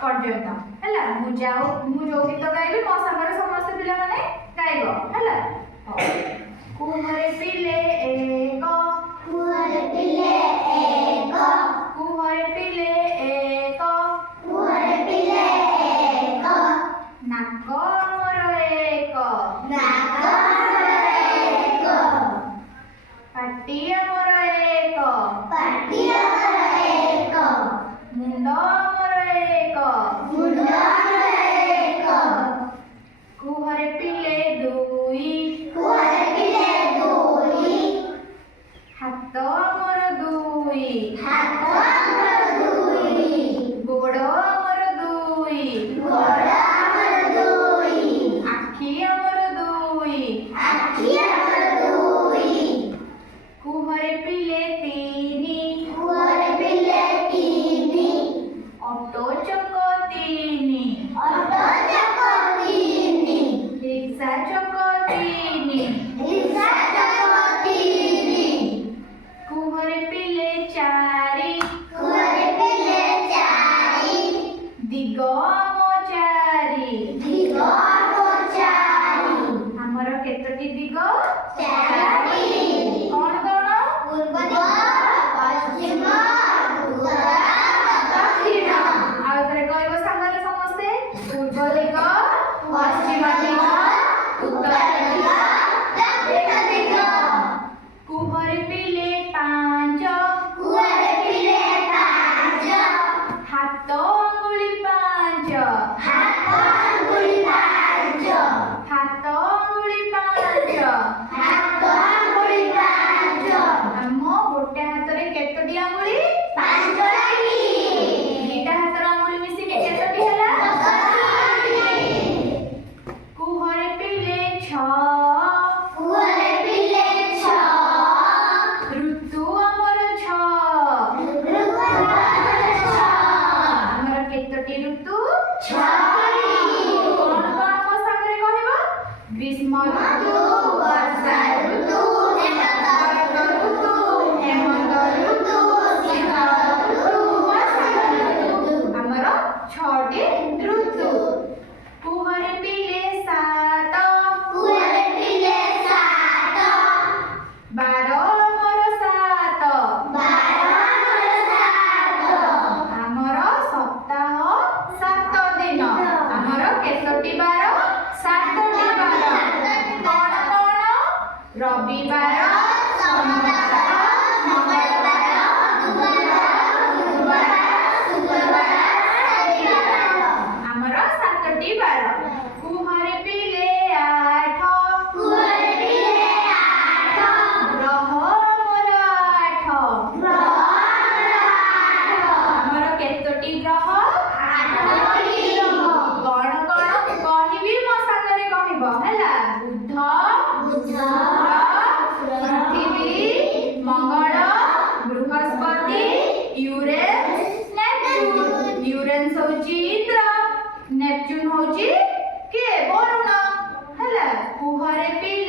पर्यंत हैला मु जो गीत गाइबी मो संगे समस्त पिला माने गाइबो हैला कुहरे पिले एक कुहरे पिले एक कुहरे पिले एक कुहरे पिले एक नाक मोर एक नाक मोर एक पाटी मोर एक पाटी मोर एक मुंड मोर एक मुंड मोर एक कुहरे पिले दुई कुहरे पिले दुई हाथ मोर दुई हाथ मोर दुई गोड़ मोर दुई गोड़ मोर दुई आखि मोर दुई आखि मोर दुई कुहरे पिले तीनी कुहरे पिले तीनी ऑटो चक तीनी ऑटो चक तीनी रिक्शा चक तीनी रिक्शा चक तीनी कुहरे पिले चारि कुहरे पिले चारि दिग मो चारि दिग मो चारि हमर केतटी दिग चारि कोन कोन पूर्व पश्चिम उत्तर दक्षिण आ थरे कहबो संगरे समस्ते पूर्व दिग पश्चिम दिग उत्तर दिग दक्षिण दिग कुहरे पिले पांच कुहरे पिले पाँच हाथ अंगुली पांच हाथ अंगुली पाँच हाथ अंगुली पांच हाथ अंगुली पाँच हम गोटे हाथ रे केतटी अंगुली पाँचटी दीटा हाथ रे अंगुली मिसी के केतटी हला कुहरे पिले छ कुहरे पिले छ ऋतु अमर छ हमर केतटी ऋतु कोन कोन मो संगे कहबो ग्रीष्म ऋतु वर्षा ऋतु हेमंत ऋतु हेमंत ऋतु शीत ऋतु वर्षा ऋतु हमर छटी ऋतु कुहरे पिले सात कुहरे पिले सात बार मोर सात हमर सप्ताह 7 दिन हमर केतटी बार 7टी बार कोन कोन रविवार सोमवार मंगलवार बुधवार गुरुवार शुक्रवार शनिवार हमर 7टी बार कुहरे पिले 8 कुहरे पिले आठ ग्रह मोर 8 ग्रह हमर केतटी ग्रह आठटी कोन कोन कहिबी मो संगे कहबो हैला बुध बुध पृथ्वी मंगल बृहस्पति यूरेनस नेपच्यून यूरेनस होची इंद्र नेपच्यून होची के वरुण हैला कुहरे पिले